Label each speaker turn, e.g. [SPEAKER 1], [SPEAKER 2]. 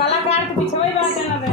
[SPEAKER 1] कलाकार के पीछे वही बात